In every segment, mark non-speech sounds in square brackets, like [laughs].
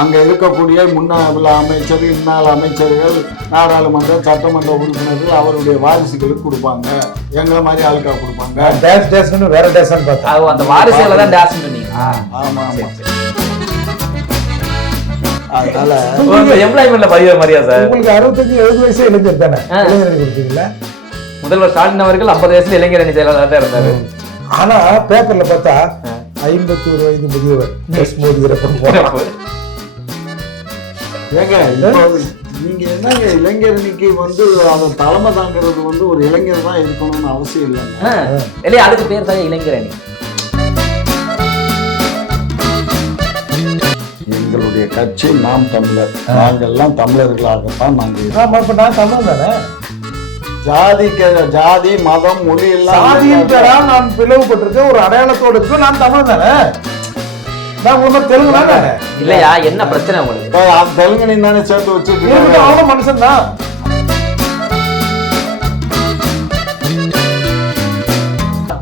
அங்க இருக்கக்கூடிய முன்னாள் அமைச்சர் இந்நாள் அமைச்சர்கள் நாடாளுமன்ற சட்டமன்ற உறுப்பினர்கள் அவருடைய வாரிசுகளுக்கு கொடுப்பாங்க. எங்களை மாதிரி ஆளுக்கா கொடுப்பாங்க. டேஸ் டேஸ்னு வேற டேஸ்னு பார்த்தேன். அது அந்த வாரிசுல தான் டேஸ் சொன்னீங்க. ஆமா ஆமா. அதனால எம்ப்ளாய்மெண்ட்ல பதிவு மாதிரியா சார் உங்களுக்கு அறுபத்தஞ்சு எழுபது வயசு இளைஞர் தானே? முதல்வர் ஸ்டாலின் அவர்கள் ஐம்பது வயசுல இளைஞர் அணி தான் இருந்தாரு. ஆனா பேப்பர்ல பார்த்தா வயது முதியவர் மோடி இறக்கம் போறான். ஏங்க நீங்க என்னங்க இளைஞரணிக்கு வந்து அதை தலைமை தாங்கிறது வந்து ஒரு இளைஞர் தான் இருக்கணும்னு அவசியம் இல்லைங்க. இல்லையா அதுக்கு பேர் தான் இளைஞர் எங்களுடைய கட்சி நாம் தமிழர். நாங்கெல்லாம் தமிழர்களாகத்தான் நாங்கள் ஆமா இப்ப நான் தமிழ் தானே? ஜாதி க- ஜாதி மதம் மொழி எல்லாம் சாதியின் பேரா நான் பிளவுபட்டிருக்கேன் ஒரு அடையாளத்தோடு இருக்கு நான் தமிழ் தானே? நான் தெலுங்கு தானே இல்லையா? என்ன பிரச்சனை உங்களுக்கு? இப்போ அந்த தெலுங்கனி தானே சேர்த்து வச்சுட்டு இருக்கட்டும், அவனும் மனுஷன் தான்.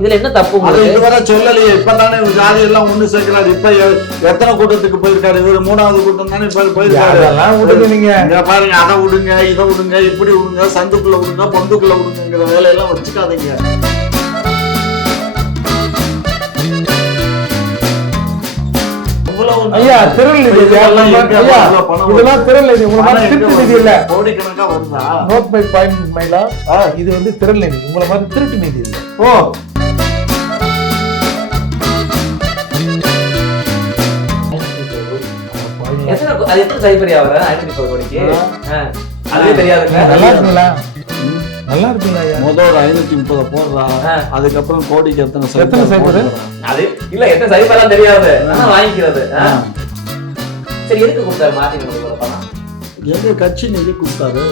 இதுல என்ன தப்பு உங்களுக்கு? இதுவரை சொல்லலையே. இப்பதானே ஜாதி எல்லாம் ஒண்ணு சேர்க்கிறாரு. இப்ப எ- எத்தனை கூட்டத்துக்கு போயிருக்காரு? இவரு மூணாவது கூட்டம் தானே இப்ப போயிருக்காரு. அதெல்லாம் விடுங்க நீங்க. இங்க பாருங்க அதை விடுங்க இதை விடுங்க இப்படி விடுங்க சந்துக்குள்ள விடுங்க பொந்துக்குள்ள விடுங்கிற வேலையெல்லாம் வச்சுக்காதீங்க. ஐயா திருநெல்வேலி இதெல்லாம் ஐயா இதெல்லாம் திருநெல்வேலி உங்களை பணம் மாதிரி திருட்டு நிதி? இல்ல. நோட் பை பாயிண்ட் மைலா ஆ. இது வந்து திருநெல்வேலி உங்களை மாதிரி திருட்டு நிதி இல்ல. ஓ. அது எத்தனை சைபரி ஆகுது ஐநூத்தி கோடிக்கு. அதுவே தெரியாதுங்க. நல்லா இருக்குங்களா நல்லா இருக்குங்களா ஐயா. முதல் ஒரு ஐநூத்தி முப்பது போடுறா. அதுக்கப்புறம் கோடிக்கு எத்தனை எத்தனை சைபர்? அது இல்ல எத்தனை சைபர்லாம் தெரியாது. வாங்கிக்கிறது. சரி எதுக்கு கொடுத்தாரு? மாத்தி பணம் எங்க கட்சி நிதி கொடுத்தாரு.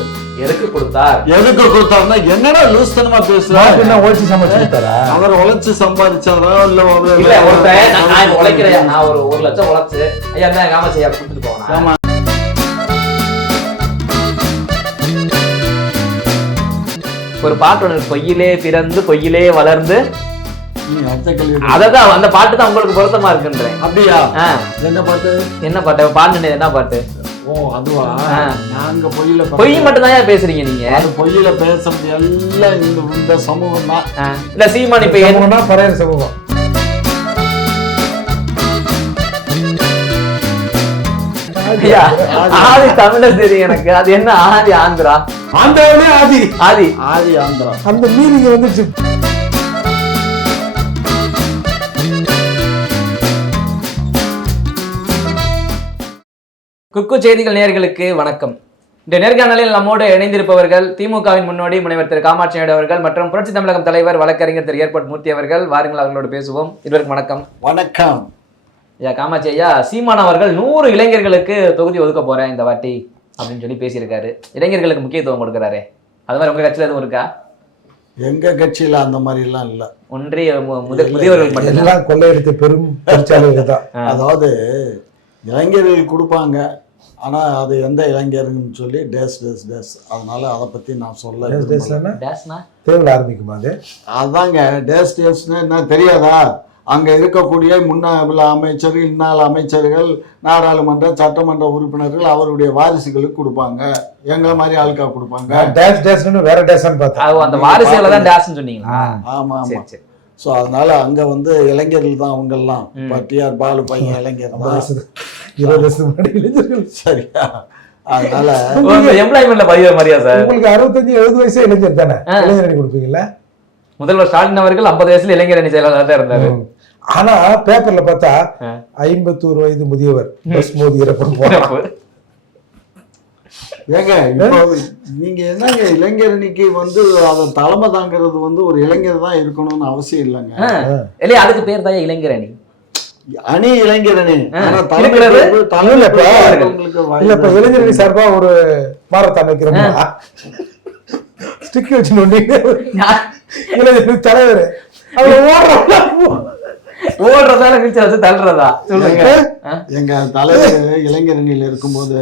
எதுக்கு கொடுத்தார்? எதுக்கு கொடுத்தாருன்னா என்னடா லூஸ்தனமா பேசுற? மாட்டுன்னா ஓடிச்சு சமைச்சு கொடுத்தாரா? அவர் உழைச்சு சம்பாதிச்சாரா இல்ல அவரு- இல்ல ஒருத்தன் நான் நான் இப்ப உழைக்கிறேன். நான் ஒரு ஒரு லட்சம் உழைச்சு ஐயா தான் காமச்சி கொடுத்துட்டு போவேன் ஆமா. ஒரு பாட்டு ஒன்று. பொய்யிலே பிறந்து பொய்யிலே வளர்ந்து. அததான் அந்த பாட்டு தான் உங்களுக்கு பொருத்தமா இருக்குன்றேன். அப்படியா? என்ன பாட்டு? என்ன பாட்டு? பாட்டு என்ன பாட்டு? ஓ அதுவா. நாங்க பொய்யில பொய் மட்டும் தான் பேசுறீங்க நீங்க? அது பொய்யில பேசுறது எல்லாம் இந்த சமூகம் தான். இல்ல சீமான் இப்ப என்ன பறையர் சமூகம். ஆதி தமிழர் தெரியும் எனக்கு. அது என்ன? ஆதி ஆந்திரா. ஆந்திராவிலே ஆதி. ஆதி ஆதி ஆந்திரா. அந்த மீனிங் வந்துச்சு. குக்கு செய்திகள் நேயர்களுக்கு வணக்கம். இந்த நேர்காணலில் நம்மோடு இணைந்திருப்பவர்கள் திமுகவின் முன்னோடி முனைவர் திரு காமாட்சி நாயுடு அவர்கள் மற்றும் புரட்சி தமிழகம் தலைவர் வழக்கறிஞர் திரு ஏர்போர்ட் மூர்த்தி அவர்கள். வாருங்கள் அவர்களோடு பேசுவோம். இருவருக்கும் வணக்கம். வணக்கம். ஐயா காமாட்சி ஐயா சீமான் அவர்கள் நூறு இளைஞர்களுக்கு தொகுதி ஒதுக்க போறேன் இந்த வாட்டி. அப்படின்னு சொல்லி பேசியிருக்காரு. இளைஞர்களுக்கு முக்கியத்துவம் கொடுக்குறாரு. அது மாதிரி உங்க கட்சியில் எதுவும் இருக்கா? எங்க கட்சியில அந்த மாதிரி எல்லாம் இல்ல. ஒன்றிய முதியவர்கள் எல்லாம் கொள்ளையடித்த பெரும் தொழிற்சாலைகள் தான். அதாவது இளைஞர்கள் கொடுப்பாங்க. ஆனா அது எந்த இளைஞர்னு சொல்லி டேஸ் டேஸ் டேஸ். அதனால அதை பத்தி நான் சொல்ல டேஸ் டேஸ்னா? தேர்தல் ஆரம்பிக்குமா அது? அதாங்க டேஸ் டேஸ்னு என்ன தெரியாதா? அங்க இருக்கக்கூடிய முன்னாள் அமைச்சர் இந்நாள் அமைச்சர்கள் நாடாளுமன்ற சட்டமன்ற உறுப்பினர்கள் அவருடைய வாரிசுகளுக்கு கொடுப்பாங்க. எங்களை மாதிரி ஆளுக்கா கொடுப்பாங்க. டேஸ் டேஸ்னு வேற டேஸ்னு பார்த்தேன். அது அந்த வாரிசுகளை தான் டேஸ்ன்னு சொன்னீங்களா? ஆமா ஆமா. சரி. சரி ஸோ அதனால அங்க வந்து இளைஞர்கள் தான் அவங்கெல்லாம். இப்போ டிஆர் பாலு பையன் [laughs] இளைஞர் இருபது முன்னாடி சரியா? அதனால எம்ப்ளாய்மெண்ட்ல பதிவு மாதிரியா சார் உங்களுக்கு அறுபத்தஞ்சு எழுபது வயசு இளைஞர் தானே? ஆ. இளைஞரணி கொடுப்பீங்களா முதல்வர் ஸ்டாலின் அவர்கள் ஐம்பது வயசுல இளைஞர் அணி செயலாளர் தான் இருந்தாரு. ஆனா பேப்பர்ல பார்த்தா. ஐம்பத்தோரு வயது முதியவர் மோடி இறக்கம் போறான். ஏங்க இப்போ நீங்க என்னங்க இளைஞரணிக்கு வந்து அதை தலைமை தாங்கிறது வந்து ஒரு இளைஞர் தான் இருக்கணும்னு அவசியம் இல்லைங்க. இல்லையா அதுக்கு பேர் தான் இளைஞர் அணி இளைஞரணி. இல்ல, இளைஞரணி சார்பா ஒரு மாரத்தான் வைக்கிறோம்னா ஸ்டிக் வச்சு இளைஞரணி தலைவர். அவர் ஓடுறோம் ஓடுறதால வீழ்ச்சி வச்சு தள்ளுறதா? சொல்லுங்க? எங்க? தலைவர் இளைஞரணியில இருக்கும்போது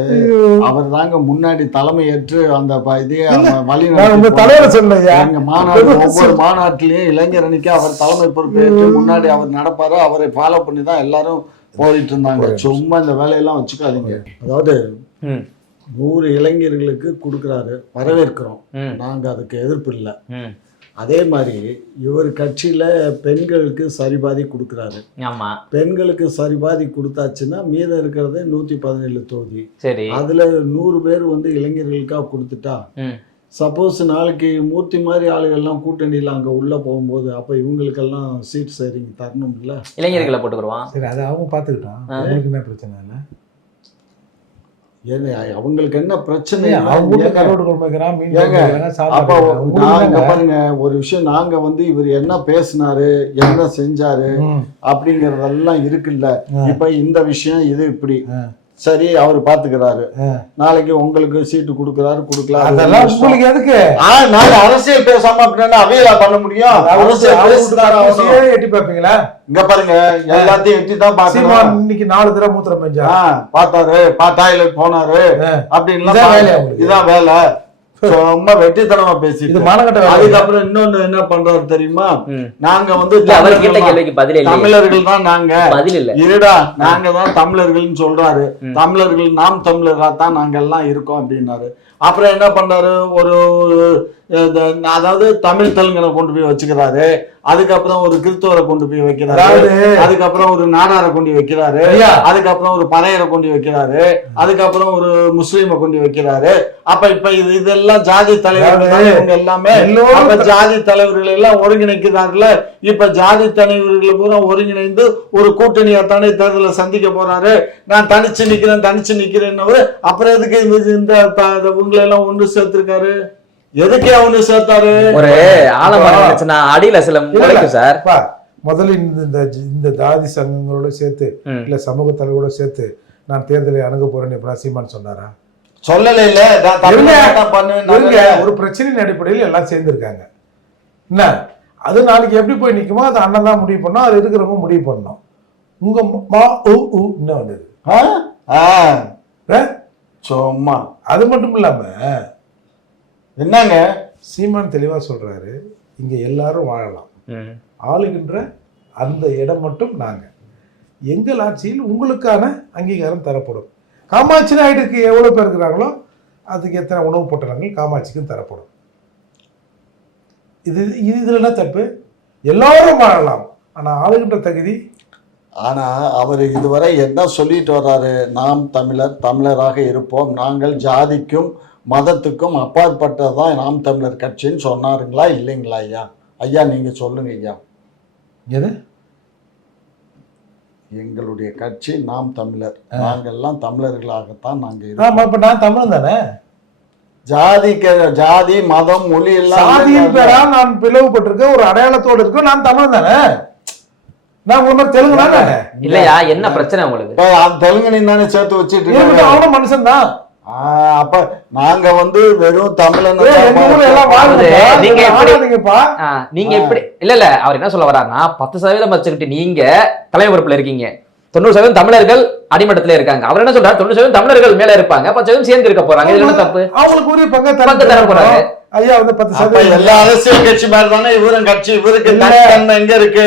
அவர் தாங்க முன்னாடி தலைமை ஏற்று அந்த ப- இதே வழி நான் உங்க தலைவரை சொன்னேன் எங்க மாநாடு ஒவ்வொரு மாநாட்டிலையும் இளைஞரணிக்கு அவர் தலைமை பொறுப்பு ஏற்று முன்னாடி அவர் நடப்பாரு அவரை ஃபாலோ பண்ணி தான் எல்லாரும் போயிட்டு இருந்தாங்க. சும்மா இந்த வேலையெல்லாம் வச்சுக்காதீங்க. அதாவது நூறு இளைஞர்களுக்கு கொடுக்குறாரு. வரவேற்கிறோம். நாங்க அதுக்கு எதிர்ப்பு இல்லை. அதே மாதிரி இவர் கட்சியில பெண்களுக்கு சரிபாதி கொடுக்குறாரு. ஆமா. பெண்களுக்கு சரிபாதி கொடுத்தாச்சுன்னா மீதம் இருக்கிறது நூத்தி பதினேழு தொகுதி. சரி. அதுல நூறு பேர் வந்து இளைஞர்களுக்காக கொடுத்துட்டா சப்போஸ் நாளைக்கு மூர்த்தி மாதிரி ஆளுகள்லாம் கூட்டணியில் அங்கே உள்ளே போகும்போது அப்போ இவங்களுக்கெல்லாம் சீட் சரிங்க தரணும் இல்லை இளைஞர்களை போட்டுக்குருவான் சரி அதை அவங்க பார்த்துக்கிட்டோம். என்ன பிரச்சனை இல்லை. அவங்களுக்கு என்ன பிரச்சனை? பாருங்க ஒரு விஷயம் நாங்க வந்து இவர் என்ன பேசினாரு என்ன செஞ்சாரு அப்படிங்கறதெல்லாம் இருக்குல்ல. இப்ப இந்த விஷயம் இது இப்படி. சரி அவர் பாத்துக்கிறாரு. நாளைக்கு உங்களுக்கு சீட்டு கொடுக்குறாரு கொடுக்கல அது அதெல்லாம். உங்களுக்கு எதுக்கு? நாங்க அரசியல் பேசாம அப்படின்னா அவையிலா பண்ண முடியும்? அரசியல் எட்டி பார்ப்பீங்களா? இங்க பாருங்க எல்லாத்தையும் எட்டி தான் பாக்கணும் இன்னைக்கு நாலு தடவை மூத்திரம் பெஞ்சா பார்த்தாரு டாய்லெட் போனாரு. உங்களுக்கு? இதான் வேலை. சும்மா வெட்டித்தனமா இது பேசிட்டு மானகட்ட வேலை. அதுக்கப்புறம் இன்னொன்னு என்ன பண்றாரு தெரியுமா. நாங்க வந்து தமிழர்கள் தான். கேள்விக்கு பதில் இல்லை தமிழர்கள் தான் நாங்க. பதில் இல்ல. இருடா நாங்க தான் தமிழர்கள்னு சொல்றாரு. தமிழர்கள் நாம் தமிழரா தான் நாங்க எல்லாம் இருக்கோம் அப்படின்னாரு. அப்புறம் என்ன பண்றாரு ஒரு அதாவது தமிழ் தெலுங்கனை கொண்டு போய் வச்சுக்கிறாரு. அதுக்கப்புறம் ஒரு கிறிஸ்தவரை கொண்டு போய் வைக்கிறாரு. அதுக்கப்புறம் ஒரு நாடாரை கொண்டு வைக்கிறாரு. அதுக்கப்புறம் ஒரு பறையரை கொண்டு வைக்கிறாரு. அதுக்கப்புறம் ஒரு முஸ்லீமை கொண்டு வைக்கிறாரு. அப்ப இப்ப இது இதெல்லாம் ஜாதி தலைவர்கள் இவங்க எல்லாமே. ஜாதி தலைவர்கள் எல்லாம் ஒருங்கிணைக்கிறார்கள இப்ப ஜாதி தலைவர்கள் பூரா ஒருங்கிணைந்து ஒரு கூட்டணியா தானே தேர்தலை சந்திக்க போறாரு. நான் தனிச்சு நிக்கிறேன் தனிச்சு நிக்கிறேன்னு அப்புறம் எதுக்கு இந்த உங்களை எல்லாம் ஒன்று சேர்த்திருக்காரு? எதுக்கே ஒன்று சேர்த்தாரு? ஒரு ஆலமரம் இருந்துச்சுன்னா அடியில சில முளைக்கும் சார். முதல்ல இந்த இந்த ஜாதி சங்கங்களோட சேர்த்து. இல்ல சமூக தலைவரோட சேர்த்து நான் தேர்தலை அணுக போறேன்னு எப்படா சீமான் சொன்னாரா? சொல்லல இல்ல. ஒரு பிரச்சனையின் அடிப்படையில் எல்லாம் சேர்ந்திருக்காங்க. என்ன? அது நாளைக்கு எப்படி போய் நிக்குமோ அது அண்ணன் தான் முடிவு பண்ணோம். அது இருக்கிறவங்க முடிவு பண்ணோம். உங்க ம- உ என்ன வந்தது? ஆ? ஆ, ஆ? சும்மா. அது மட்டும் இல்லாம என்னங்க? சீமான் தெளிவா சொல்றாரு இங்க எல்லாரும் வாழலாம். ஆளுகின்ற அந்த இடம் மட்டும் நாங்க. எங்கள் ஆட்சியில் உங்களுக்கான அங்கீகாரம் தரப்படும். காமாட்சி நாயுடுக்கு எவ்வளவு பேர் இருக்கிறாங்களோ அதுக்கு எத்தனை உணவுப் பொட்டலங்கள் காமாட்சிக்கும் தரப்படும். இது இது இதுல என்ன தப்பு. எல்லாரும் வாழலாம். ஆனா ஆளுகின்ற தகுதி ஆனா அவர் இதுவரை என்ன சொல்லிட்டு வர்றாரு? நாம் தமிழர் தமிழராக இருப்போம். நாங்கள் ஜாதிக்கும் மதத்துக்கும் அப்பாற்பட்டதான் நாம் தமிழர் கட்சின்னு சொன்னாருங்களா இல்லைங்களா ஐயா? ஐயா நீங்க சொல்லுங்க ஐயா. எது? எங்களுடைய கட்சி நாம் தமிழர். நாங்கெல்லாம் தமிழர்களாகத்தான் நாங்க ஆமா இருக்கோம். இப்ப நான் தமிழன் தானே? ஜாதி ஜாதி மதம் மொழி எல்லாம் சாதியின் பேரா நான் பிளவுபட்டிருக்கேன் ஒரு அடையாளத்தோடு இருக்கேன் நான் தமிழன் தானே? நான் உங்க மாதிரி தெலுங்கு தானே இல்லையா? என்ன பிரச்சனை உங்களுக்கு? தெலுங்கனையும் தானே சேர்த்து வச்சிட்டு அவனும் மனுஷன் தான். ஆ, அப்ப நாங்க வந்து வெறும் தமிழன் நீங்க நீங்க எப்படி- ஆடாதீங்கப்பா. ஆ, நீங்க எப்படி இல்ல இல்ல அவர் என்ன சொல்ல வர்றாருன்னா பத்து சதவீதம் வச்சுக்கிட்டு நீங்க தலைமை பொறுப்புல இருக்கீங்க. தொண்ணூறு சதவீதம் தமிழர்கள் அடிமட்டத்துல இருக்காங்க. அவர் என்ன சொல்றாரு? தொண்ணூறு சதவீதம் தமிழர்கள் மேல இருப்பாங்க. பத்து சதவீதம் சேர்ந்து இருக்க போறாங்க. இதுல என்ன தப்பு? அவங்களுக்கு உரிய பங்கு தர போறாரு. ஐயா வந்து பத்து அப்ப சதவீதம். எல்லா அரசியல் கட்சி மாதிரி தானே இவரும் கட்சி இவருக்கு. தனித்தன்மை எங்க இருக்கு?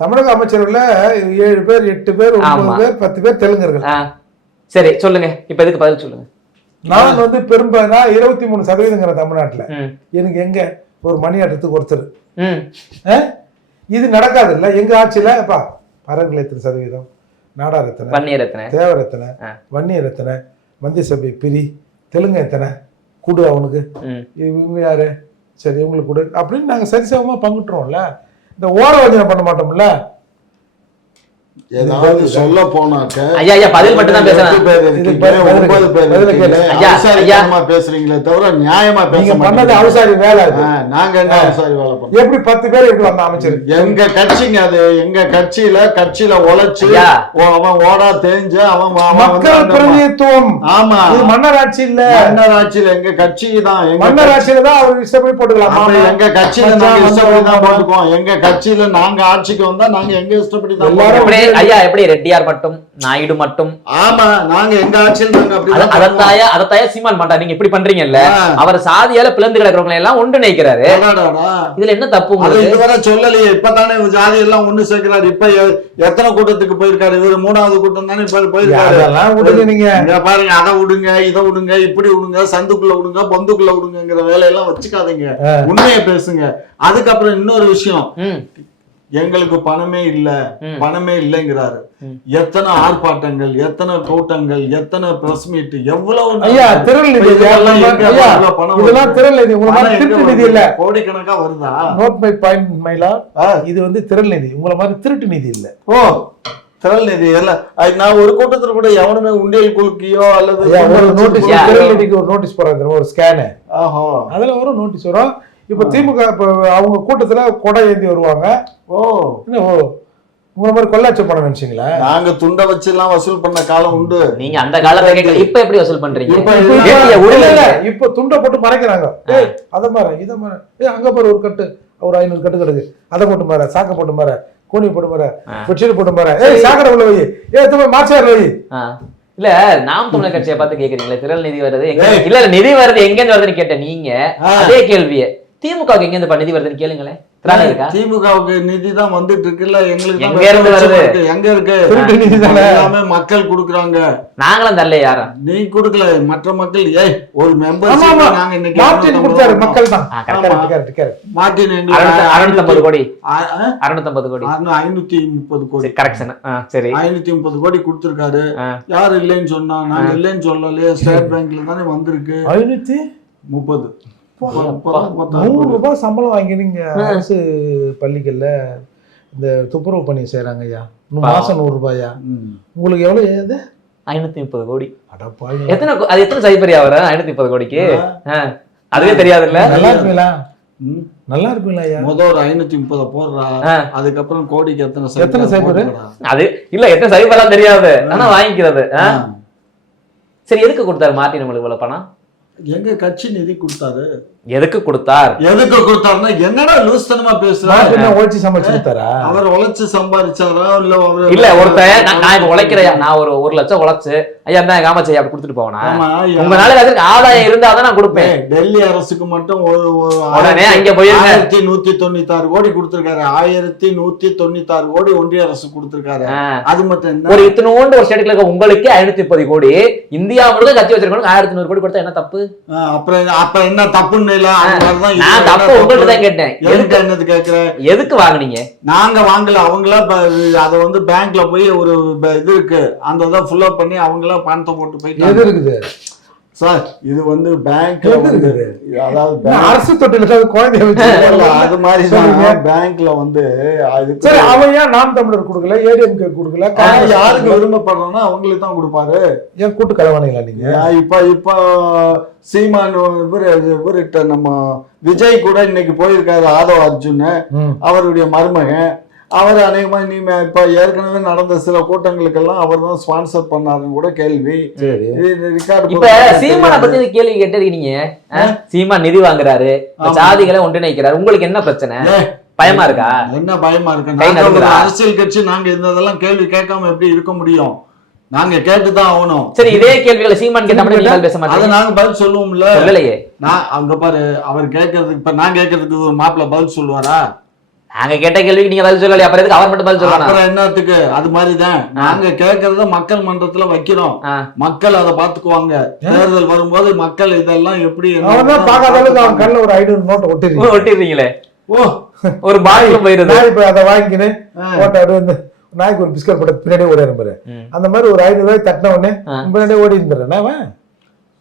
தமிழக அமைச்சர்கள்ல ஏழு பேர் எட்டு பேர். ஒன்பது பேர் பத்து பேர் தெலுங்கர்கள். சரி சொல்லுங்க. இப்ப எதுக்கு பதில் சொல்லுங்க? நான் வந்து பெரும்ப நான் இருபத்தி மூணு சதவீதங்கிற தமிழ்நாட்டுல. எனக்கு எங்க? ஒரு மணி ஆட்டத்துக்கு ஒருத்தர்? இது நடக்காது இல்ல. எங்க ஆட்சியில அப்பா பறவைகள் எத்தனை சதவீதம்? நாடார் எத்தனை பன்னீர் எத்தனை தேவர் எத்தனை ஆ. வன்னியர் எத்தனை மந்திய சபை பிரி தெலுங்கு எத்தனை கூடு அவனுக்கு. இவங்க யாரு? சரி இவங்களுக்கு கொடு. அப்படின்னு நாங்க சரிசமமா பங்குட்டுறோம்ல இந்த ஓர வஞ்சனை பண்ண மாட்டோம்ல. ஏதாவது சொல்ல போனாக்க ஐயா ஐயா பதில் மட்டும் தான் பேசுறேன். ஒன்பது பேர் பேசுறீங்களே தவிர நியாயமா பேச நீங்க பண்ணது. அவசாரி வேலை நாங்க என்ன அவசாரி வேலை பண்றோம்? எப்படி பத்து பேர் வந்த அமைச்சர்? எங்க கட்சிங்க அது? எங்க கட்சியில கட்சியில உழைச்சு அவன் ஓடா தெரிஞ்சு அவன் மக்கள் பிரதிநிதித்துவம். ஆமா. இது மன்னர் ஆட்சி இல்ல மன்னர் ஆட்சியில எங்க கட்சி தான் எங்க மன்னர் கட்சி- ஆட்சியில தான் அவர் இஷ்டப்படி போட்டுக்கலாம். எங்க கட்சியில நாங்க இஷ்டப்படி தான் ஆமா. போட்டுக்குவோம். எங்க கட்சியில நாங்க ஆட்சிக்கு வந்தா நாங்க எங்க இஷ்டப்படி தான் ஐயா எப்படி ரெட்டியார் மட்டும் நாயுடு மட்டும்? ஆமா நாங்க எங்க ஆட்சியில். அதத்தாய அதத்தாய சீமான் பண்றாரு நீங்க இப்படி பண்றீங்கல்ல. அவர் சாதியால பிளந்து கிடக்குறவங்களை எல்லாம் ஒன்று நினைக்கிறாரு அடாடாடா. இதுல என்ன தப்பு இதுவரை சொல்லலையே இப்பதானே ஜாதி எல்லாம் ஒண்ணு சேர்க்கிறாரு. இப்ப எத்தனை கூட்டத்துக்கு போயிருக்காரு? இவரு மூணாவது கூட்டம் தானே இப்ப போயிருக்காரு. அதெல்லாம் விடுங்க நீங்க. பாருங்க அதை விடுங்க இதை விடுங்க இப்படி விடுங்க சந்துக்குள்ள விடுங்க பொந்துக்குள்ள விடுங்கிற வேலையெல்லாம் வச்சுக்காதீங்க. உண்மையை பேசுங்க. அதுக்கப்புறம் இன்னொரு விஷயம். எங்களுக்கு பணமே இல்ல. பணமே இல்லைங்கிறாரு. எத்தனை ஆர்ப்பாட்டங்கள் எத்தனை கூட்டங்கள் எத்தனை பிரஸ் மீட் எவ்வளவு கோடிக்கணக்கா வருதா? நோட் மை பாயிண்ட் மைலா ஆ. இது வந்து திரள் நிதி உங்களை மாதிரி திருட்டு நிதி இல்ல. ஓ திரள் நிதி நான் ஒரு கூட்டத்துல கூட எவனுமே உண்டியல் குலுக்கியோ அல்லது நோட்டீஸ் ஐயா. திரள் நிதிக்கு ஒரு நோட்டீஸ் போறாங்க? ஒரு ஸ்கேனு ஆஹோ. அதுல வரும் நோட்டீஸ் வரும். இப்ப திமுக இப்ப அவங்க கூட்டத்துல கொடை ஏந்தி வருவாங்க. ஓ. என்ன ஓ உங்களை மாதிரி கொள்ளாச்சி பணம் நினைச்சீங்களா? நாங்க துண்டை வச்சு எல்லாம் வசூல் பண்ண காலம் உண்டு. நீங்க அந்த காலத்துல கேட்கல. இப்ப எப்படி வசூல் பண்றீங்க? இப்ப துண்டை போட்டு மறைக்கிறாங்க. அத மாதிரி இத மாதிரி ஏய் அங்க பாரு ஒரு கட்டு. ஒரு ஐநூறு கட்டு கிடக்கு. அதை போட்டு மாற சாக்க போட்டு மாற கோணி போட்டு மாற. பெட்ஷீட் போட்டு மாற. ஏய் சாக்கடை உள்ள வை. ஏய் தும்ப மாச்சார் வை. இல்ல நாம் தமிழர் கட்சியை பார்த்து கேக்குறீங்களே. திரள் நிதி வருது. இல்ல இல்ல நிதி வருது. எங்க இருந்து வருதுன்னு கேட்ட நீங்க. அதே கேள்வியை. திமுகவுக்கு எங்க இருந்து நிதி வருதுன்னு கேளுங்களேன். திமுகவுக்கு நிதி தான் வந்துட்டு இருக்குல்ல எங்களுக்கு எங்க இருந்து வருது? இருக்கு. எங்க இருக்கு? நிதி தானே? எல்லாமே மக்கள் குடுக்குறாங்க. நாங்களும் தரல யாரும். நீ குடுக்கல மற்ற மக்கள் ஏய் ஒரு மெம்பர். நாங்க இன்னைக்கு மார்டின் கொடுத்தாரு மக்கள் தான். மார்டின் கோடி. எங்களுக்கு அறுநூத்தம்பது கோடி. ஐநூத்தி முப்பது கோடி. கரெக்ஷன் சரி. ஐநூத்தி முப்பது கோடி கொடுத்திருக்காரு. யாரு இல்லைன்னு சொன்னா நாங்க இல்லைன்னு சொல்லலையே ஸ்டேட் பேங்க்ல தானே வந்திருக்கு. ஐநூத்தி? முப்பது. நூறு ரூபாய் சம்பளம் வாங்கினீங்க. அரசு பள்ளிகள்ல இந்த துப்புரவு பணி செய்யறாங்க ஐயா இன்னும் மாசம் நூறு ரூபாயா? உங்களுக்கு எவ்வளவு ஏது? ஐநூத்தி முப்பது கோடி. எத்தனை அது எத்தனை சைபரியா வரும் ஐநூத்தி முப்பது கோடிக்கு. அதுவே தெரியாது இல்ல நல்லா இருப்பீங்களா நல்லா இருப்பீங்களா ஐயா. முத ஒரு ஐநூத்தி முப்பதை போடுறா. அதுக்கப்புறம் கோடிக்கு எத்தனை எத்தனை சைபர். அது இல்ல எத்தனை சைபர்லாம் தெரியாது. ஆனா வாங்கிக்கிறது. சரி எதுக்கு கொடுத்தாரு மார்ட்டின் உங்களுக்கு இவ்வளவு பணம்? எங்கள் கட்சி நிதி கொடுத்தாரு? எதுக்கு கொடுத்தார்? எதுக்கு கொடுத்தாருன்னா என்னடா லூஸ்தனமா பேசுற? மாட்டுனா உழைச்சி கொடுத்தாரா அவர் உழைச்சு சம்பாதிச்சாரா இல்ல அவரு இல்ல ஒருத்தன் நான் நான் இப்ப உழைக்கிறேன் நான் ஒரு ஒரு லட்சம் உழைச்சு ஐயா இருந்தா காமாச்சி அப்படி கொடுத்துட்டு போவனா? உங்களால அதற்கு ஆதாயம் இருந்தாதான் நான் கொடுப்பேன். டெல்லி அரசுக்கு மட்டும் ஒரு ஒரு உடனே அங்க போயிருங்க. ஆயிரத்தி நூத்தி தொண்ணூத்தாறு கோடி கொடுத்திருக்காரு. ஆயிரத்தி நூத்தி தொண்ணூத்தாறு கோடி ஒன்றிய அரசு கொடுத்திருக்காரு. அது மட்டும் ஒரு இத்தனோண்டு ஒரு ஸ்டேட்டுல இருக்க உங்களுக்கு ஐநூத்தி முப்பது கோடி இந்தியா முழுக்க கட்சி வச்சிருக்கணும் ஆயிரத்தி நூறு கோடி கொடுத்தா என்ன தப்பு? அப்புறம் என்ன- அப்ப என்ன தப்புன்னு நான் தப்பு உங்கள்ட்ட தான் கேட்டேன். எதுக்கு என்னது கேக்குற? எதுக்கு வாங்குனீங்க? நாங்க வாங்கல அவங்களா அதை வந்து பேங்க்ல போய் ஒரு இது இருக்கு. அந்த இதை ஃபுல் அப் பண்ணி அவங்களா பணத்தை போட்டு எது போயிட்டாங்க இருக்குது? சார் இது வந்து பேங்க்ல வந்து? அதாவது அரசு தொட்டில ஏதாவது குழந்தைய அது மாதிரி. பேங்க்ல வந்து சரி அவன் ஏன் நாம் தமிழர் கொடுக்கல ஏடிஎம்கே கொடுக்கல யாருக்கு? விரும்பப்படுறோம்னா அவங்களுக்கு தான் கொடுப்பாரு ஏன் கூட்டு கலவானீங்களா நீங்க இப்ப இப்ப சீமான் இவரு இவர்கிட்ட நம்ம விஜய் கூட இன்னைக்கு போயிருக்காரு ஆதவ் அர்ஜுன். அவருடைய மருமகன் அவர் அநேகமா நீ இப்ப ஏற்கனவே நடந்த சில கூட்டங்களுக்கெல்லாம் அவர் தான் ஸ்பான்சர் பண்ணாருன்னு கூட கேள்வி. சரி. ரெக்கார்டு இப்ப சீமானை பத்தி இந்த கேள்வி கேட்டிருக்கீங்க. ஆ? சீமான் நிதி வாங்குறாரு. சாதிகளை ஒன்றிணைக்கிறாரு. உங்களுக்கு என்ன பிரச்சனை? பயமா இருக்கா? என்ன பயமா இருக்கு? அரசியல் கட்சி நாங்க இருந்ததெல்லாம் கேள்வி கேட்காம எப்படி இருக்க முடியும்? நாங்க கேட்டுதான் ஆகணும். சரி இதே கேள்விகளை சீமான் கேட்ட மட்டும் பேச அதை மாட்டீங்க நாங்க பதில் சொல்லுவோம்ல. சொல்லலையே. நான் அங்க பாரு அவர் கேட்கறதுக்கு இப்ப நான் கேட்கறதுக்கு ஒரு மாப்பிள்ள பதில் சொல்லுவாரா? நாங்க கேட்ட கேள்விக்கு நீங்க பதில் சொல்லலையே அப்புறம் எதுக்கு அவர் மட்டும் பதில் சொல்லணும்? அப்புறம் என்னத்துக்கு? அது மாதிரிதான். நாங்க கேட்கறத மக்கள் மன்றத்துல வைக்கிறோம். மக்கள் அதை பாத்துக்குவாங்க தேர்தல் வரும்போது மக்கள் இதெல்லாம் எப்படி பார்க்காத அளவுக்கு அவன் கண்ணில் ஒரு ஐநூறு நோட்டை ஒட்டிருக்கு ஒட்டிடுறீங்களே? ஓ. ஒரு பாட்டில் போயிருது. நான் இப்ப அதை வாங்கிக்கினேன் ஆ. ஓட்ட அப்படியே வந்து நாய்க்கு ஒரு பிஸ்கட் போட்ட பின்னாடியே ஓடி பாரு. ம். அந்த மாதிரி ஒரு ஐநூறு ரூபாய் தட்டின உடனே. பின்னாடியே ஓடி இருந்துடுறேன் அவன்?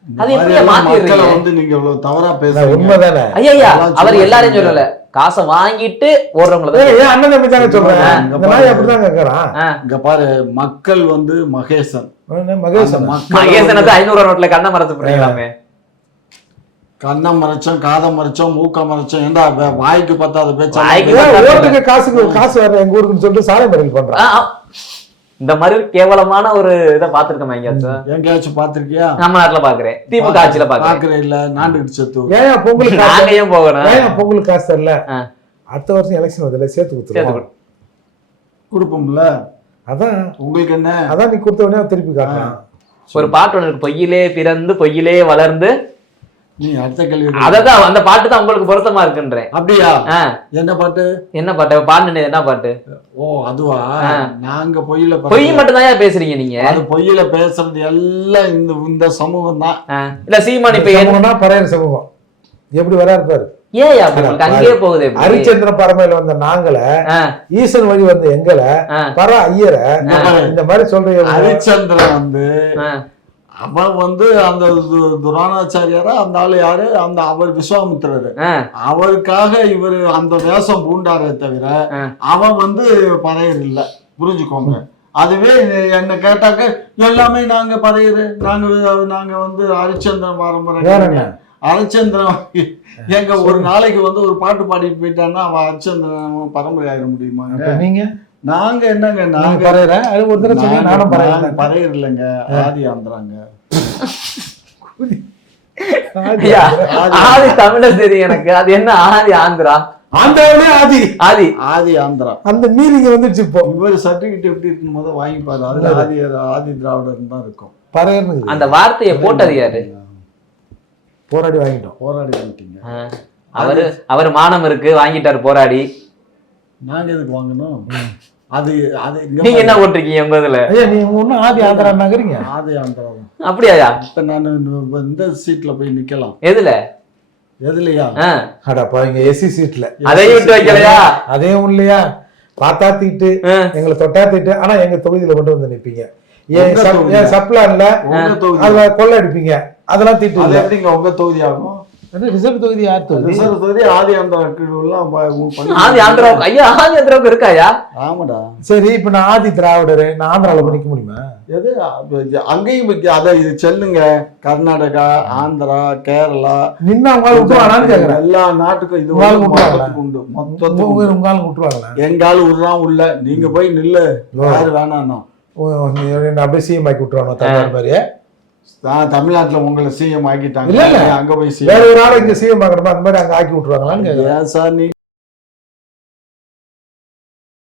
அது? மக்களை வந்து நீங்க இவ்வளவு தவறா பேசுறீங்க. உண்மைதானே? ஐயா அவர் எல்லாரையும். சொல்லல. காசை வாங்கிட்டு ஓடுறவங்கள தான் ஏய், ஏன் அண்ணன் தம்பி தாங்க சொல்றேன். இங்க பாரு. மக்கள் வந்து மகேசன். மகேசன். மகேசனத்தை ஐநூறு நோட்ல கண்ணை மறைச்சு போடுறீங்களாமே. கண்ணை மறைச்சோம் காதை மறைச்சோம் மூக்க மறைச்சோம். ஏண்டா வாய்க்கு பத்தாத பேச்சு? காசுக்கு காசு வர எங்க ஊருக்குன்னு சொல்லிட்டு சாலை மறியல் பண்றான். இந்த மாதிரி ஒரு கேவலமான ஒரு இதை பாத்துருக்கோம் எங்கேயாச்சும் எங்கேயாச்சும் பாத்திருக்கியா நம்ம நாட்டுல பாக்குறேன் திமுக ஆட்சியில பாக்குறேன் பாக்குற இல்ல நாண்டுகிட்டு செத்து ஏன் பொங்கலுக்கு காசு நாங்க ஏன் போகணும்? ஏன் பொங்கலுக்கு காசு தரல. அடுத்த வருஷம் எலெக்ஷன் வருதுல சேர்த்து கொடுத்துருவோம். கொடு. கொடுப்போம்ல. அதான். உங்களுக்கு என்ன? அதான் நீ கொடுத்த உடனே திருப்பி காட்டலாம் ஒரு பாட்டு ஒன்று பொய்யிலே பிறந்து பொய்யிலே வளர்ந்து நீ அடுத்த கேள்வி கேளு. அததான் அந்த பாட்டு தான் உங்களுக்கு பொருத்தமா இருக்குன்றேன் அப்படியா? என்ன பாட்டு? என்ன பாட்டு? பாடுனது என்ன பாட்டு? ஓ அதுவா. நாங்க பொய்யில பொய் மட்டும் தான் பேசுறீங்க நீங்க. அது பொய்யில பேசுறது எல்லாம் இந்த இந்த சமூகம் தான். இல்ல சீமான் இப்ப என்ன சமூகம்னா பறையர் சமூகம். எப்படி வராரு பாரு. ஏன் அங்கேயே போகுது? ஹரிச்சந்திர பரமையில வந்த நாங்கள ஈசன் வழி வந்த எங்களை பர ஐயரை. இந்த மாதிரி சொல்றீங்க ஹரிச்சந்திரன் வந்து ஆ, அவன் வந்து அந்த துரோணாச்சாரியாரா அந்த ஆளு யாரு? அந்த அவர் விஸ்வாமித்திரர். அவருக்காக இவர் அந்த வேஷம் பூண்டாரே தவிர. அவன் வந்து பறையர் இல்ல புரிஞ்சுக்கோங்க. அதுவே என்ன கேட்டாக்க எல்லாமே நாங்க பறையரு. நாங்க நாங்க வந்து ஹரிச்சந்திரன் பாரம்பரிய ஹரிச்சந்திரன் எங்க ஒரு நாளைக்கு வந்து ஒரு பாட்டு பாடிட்டு போயிட்டான்னா அவன் ஹரிச்சந்திரன் பரம்பரை ஆயிட முடியுமா? அப்ப நீங்க? நாங்க என்னங்க நாங்க நாங்க பறையற அது ஒரு தடவை சொன்னீங்க நானும் பறையறேன் பறையர் இல்லைங்க ஆதி ஆந்திராங்க. ஆதி தமிழர் தெரியும் எனக்கு. அது என்ன ஆதி ஆந்திரா? ஆந்திராவிலே ஆதி. ஆதி. ஆதி ஆந்திரா. அந்த மீனிங் வந்துச்சு இப்போ. இவர் சர்டிபிகேட் எப்படி இருக்குன்னு போது வாங்கிப்பாரு. அதுல ஆதி ஆதி திராவிடர் தான் இருக்கும். பறையர்னு அந்த வார்த்தையை போட்டது யாரு? போராடி வாங்கிட்டோம். போராடி வந்துட்டீங்க ஆ, அவரு அவர் மானம் இருக்கு. வாங்கிட்டாரு போராடி. நாங்க எதுக்கு வாங்கணும்? அது அது நீங்க என்ன. போட்டிருக்கீங்க உங்க இதுல? ஐயா நீங்க ஒன்னும் ஆதி ஆந்திரா நகரீங்க. ஆதி ஆந்திரா தான். அப்படியாயா? இப்ப நான் இந்த சீட்ல போய் நிக்கலாம். எதுல? எதுலயா? அடப்பா இங்க எஸ்சி சீட்ல அதையும் விட்டு வைக்கலையா? அதையும் இல்லையா பார்த்தா தீட்டு எங்களை தொட்டா தீட்டு ஆனா எங்க தொகுதியில மட்டும் வந்து நிப்பீங்க. ஏன் சப்ளான்ல உங்க தொகுதி அதுல கொள்ளை அடிப்பீங்க. அதெல்லாம் தீட்டு உங்க தொகுதி ஆகும்? ரிசர்வ் தொகுதி யார் தொகுதி? ரிசர்வ் தொகுதி ஆதி ஆந்திரா பண்ணி- ஆதி ஆந்திராவுக்கு ஐயா ஆதி ஆந்திராவுக்கு இருக்காயா? ஆமாடா. சரி இப்ப நான் ஆதி திராவிடரு நான் ஆந்திரால போய் நிக்க முடியுமா? எது? அங்கேயும் இருக்கு. அத இது செல்லுங்க. கர்நாடகா ஆந்திரா கேரளா. நின்னா விட்டுருவாங்களான்னு கேக்குறேன். எல்லா நாட்டுக்கும் இது உண்டு. மொத்தத்துக்கு உங்க. உங்களால விட்டுருவாங்களா எங்கால விடுறான் உள்ள. நீங்க போய் நில்லு. யாரு வேணாம் ஓ, நீ என்ன அப்படியே சிஎம் ஆக்கி விட்டுருவாங்க தமிழ் மாதிரி தமிழ்நாட்டுல உங்களை சிஎம் ஆக்கிட்டாங்க. அங்க போய் வேற ஒரு ஆள் இங்க சிஎம் ஆக்கணுமா அந்த மாதிரி அங்க ஆக்கி விட்டுருவாங்களான்னு ஏன் சார் நீ?